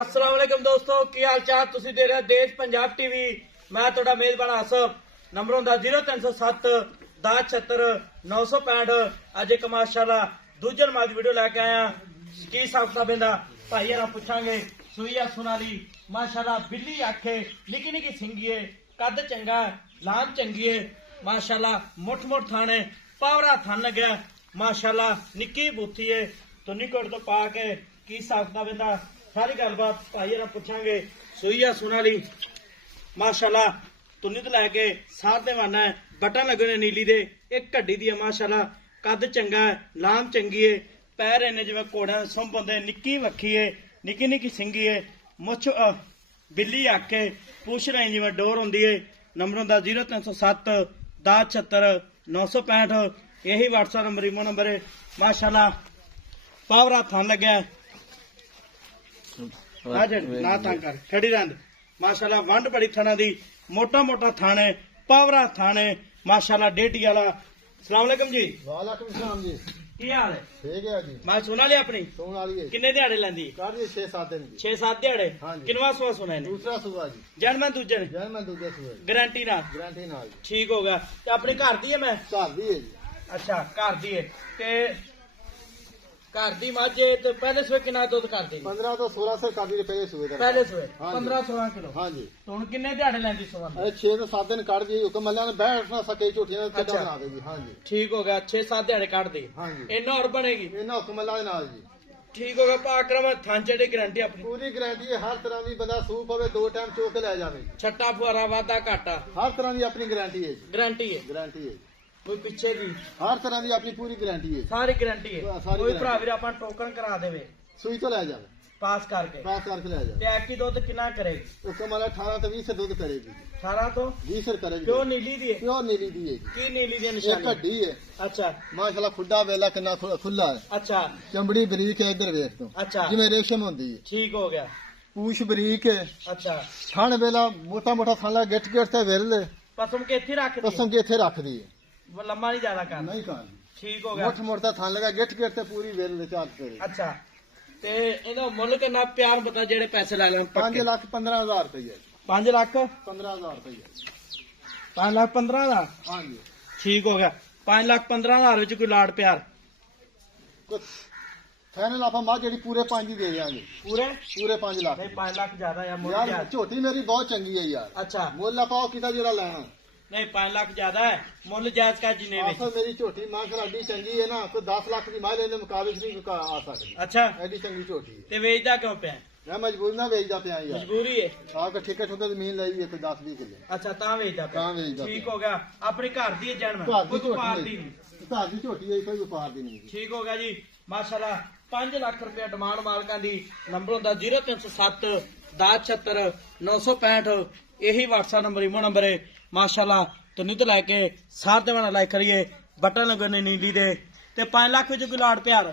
अस्सलाम वालेकुम दोस्तों, की हाल चाल? तुसी दे रहे देश पंजाब टीवी। मैं तुहाडा मेजबान आसफ। नंबर हुंदा 0307 1076 965। अज एक माशाल्लाह दूजे नंबर की वीडियो लैके आया। की हिसाब किताब इहदा भाई ना पूछांगे। सुईया सुनाली माशाल्लाह, बिल्ली आखे, निकी निकी सिंगी है, कद चंगा, लाम चंगी है माशाल्लाह, मुठ मुठ थाने पावरा थान लग्या माशाल्लाह, निक्की बूथी है तो निकट तो पा के की हिसाब किताब इहदा सारी गलबात भाई ना पूछांगे। सुईया सुनाली माशाल्लाह, तुन्नी तो लैके सारे वाना है, बटन लगे ने नीली दे, एक घड्डी दी है माशाल्लाह, कद चंगा है, लाम चंगी है, पैर इन्ने जिवें घोड़ा सुंभ होंदे, निक्की वक्खी है, निक्की निक्की सिंगी है, मुछ बिल्ली आके, पूछ रही जिवें डोर होंदी है। नंबर हुंदा 0307 1076 965। यही व्हाट्सएप नंबर इमो नंबर है माशाल्लाह। पावरा थान लग्या ना तंग कर खड़ी रंद माशाल्लाह, वंड बड़ी थाना दी, मोटा मोटा थाने, पावरा थाने माशाल्लाह, डेटी वाला। सलाम अलैकुम जी। वालेकुम सलाम जी। की हाल है? ठीक है जी। मैं सुना लिया अपनी सोन वाली है। किन्ने दिहाड़े लैंदी? कर जी 6-7 दिन जी। 6-7 दिहाड़े। हाँ जी। किनवा सुआ सुना है? दूसरा सुबह जी। जन्म दूजे ने जन मैं दूसरे सुबह जी। गारंटी ना? गारंटी नाल जी। ठीक हो गया। ते अपने घर दी है मैं? घर दी है जी। अच्छा घर दी है। ते घर दी माझे तो पहले सुबह कितना दुध कर दी? 15 तो 16 से काफी के पहले सुबह पहले सुबह हाँ जी। 15-16 किलो। हाँ जी। तो हुन किन्ने दिहाड़े लैंदी सुआ? अरे 6 तो 7 दिन काट दी हुक्म अल्लाह ने बैठ ना सके झूठियां अच्छा। चटा बना देगी। हाँ जी। ठीक हो गया। 6-7 दिहाड़े काट दी। हाँ जी। इन्ना और बनेगी? इन्ना हुक्म अल्लाह दे नाल जी। ठीक हो गया। पाकरम थांचे दी गारंटी अपनी पूरी गारंटी है, हर तरह की बंदा सूप पवे 2 टाइम चो के ले जावे। छट्टा फुआरा वादा घाटा हर तरह की अपनी गारंटी है जी। गारंटी है। गारंटी है। कोई पिछे दी हर तरह की अपनी पूरी गारंटी है। सारी गारंटी है। सारी कोई गारंटी। भरा वीर अपन टोकन करा देवे सुई तो ले जावे, पास करके। पास करके ले जावे। ते ऐकी दुध कितना करेगी? हुक्म अल्लाह 18 तो 20 से दूध करेगी। 18 तो 20 से करेगी। क्यों नीली दी है? प्योर नीली दी है। की नीली दी एक निशानी? हड्डी है अच्छा माशाल्लाह, खुड्डा वेला किन्ना खुला है, अच्छा चमड़ी बरीक है, इधर वेख तो अच्छा जिवें रेशम होंदी है, ठीक हो गया। पूछ बरीक है, अच्छा थण वेला मोटा मोटा थाला गिट गिट ते वेल पसम के इत्थे रख दी? कसम के इथे रख दी है, वो लम्बा नहीं ज्यादा कर? नहीं कान ठीक हो गया। मोट मोटा थान लगा गिट गिट ते पूरी वेल चाल करे। अच्छा ते इहदा मुੱਲ किन्ना प्यार बता जेड़े पैसे ला लेन? 5,15,000 रुपया। 5 लाख 15,000 रुपया। 5 लाख 15 हज़ार। हाँ जी। ठीक हो गया। 5 लाख 15 हज़ार विच कोई लाड़ प्यार? कुछ फाइनल आप मां जेडी पूरे 5 ही दे देंगे। पूरे पूरे 5 लाख। नहीं 5 लाख ज्यादा या मुੱਲ यार ज्यादा? झोटी मेरी बहुत चंगी है यार। अच्छा मुੱਲ पाओ किता जेड़ा लेना। नहीं 5 लाख ज्यादा है, मुੱਲ जायज का जिन्ने में। आसर मेरी झोटी मां खराडी चंगी है ना, कोई 10 लाख की माले दे मुकाबले च नहीं आ सकती। अच्छा एडी चंगी झोटी है। ते वेचदा क्यों पे? मैं मजबूर ना वेचदा पिया यार। मजबूरी है। आपके ठेके ठुके जमीन लाई है कोई 10-20 किले। अच्छा ता वेचदा पे? तां वेचदा ठीक पिया। हो गया। अपने घर दी जन्म घर कोई दी व्यापार झोटी दी है। नहीं। घर दी झोटी है, कोई व्यापार दी नहीं। ठीक हो गया जी माशाल्लाह। 5 लाख रुपया डिमांड मालकां दी। नंबर हुंदा 0307 1076 965। यही व्हाट्सएप नंबर इमो नंबर है माशाल्लाह। तो नित लैके सारे वाला लाइक करिए, बटन लगे ने नीली दे। ते 5 लाख विच कोई लाड़ प्यार?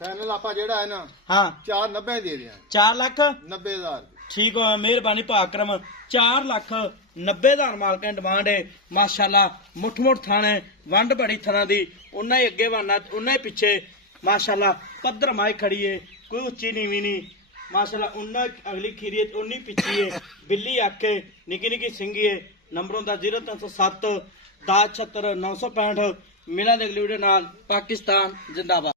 फाइनल आपा जेड़ा है ना हाँ 490 दे दिया। 4 लाख 90,000। ठीक हो गया। मेहरबानी पाकरम। 4 लाख 90,000 मालकां दी डिमांड है माशाल्लाह। मुठ मुठ थाने, वंड बड़ी थना दी, उन्ना ही अगे वाना उन्ना ही पिछे माशाल्लाह। पद्धर माई खड़ी है, कोई उच्ची नीवी नहीं माशाल्लाह। उन्ना अगली खीरी है, उन्नी पिछी है, बिल्ली आखे, निकी निकी सिंगी है। नंबर हुंदा 0307 1076 965। मिलांगे अगली वीडियो नाल। पाकिस्तान जिंदाबाद।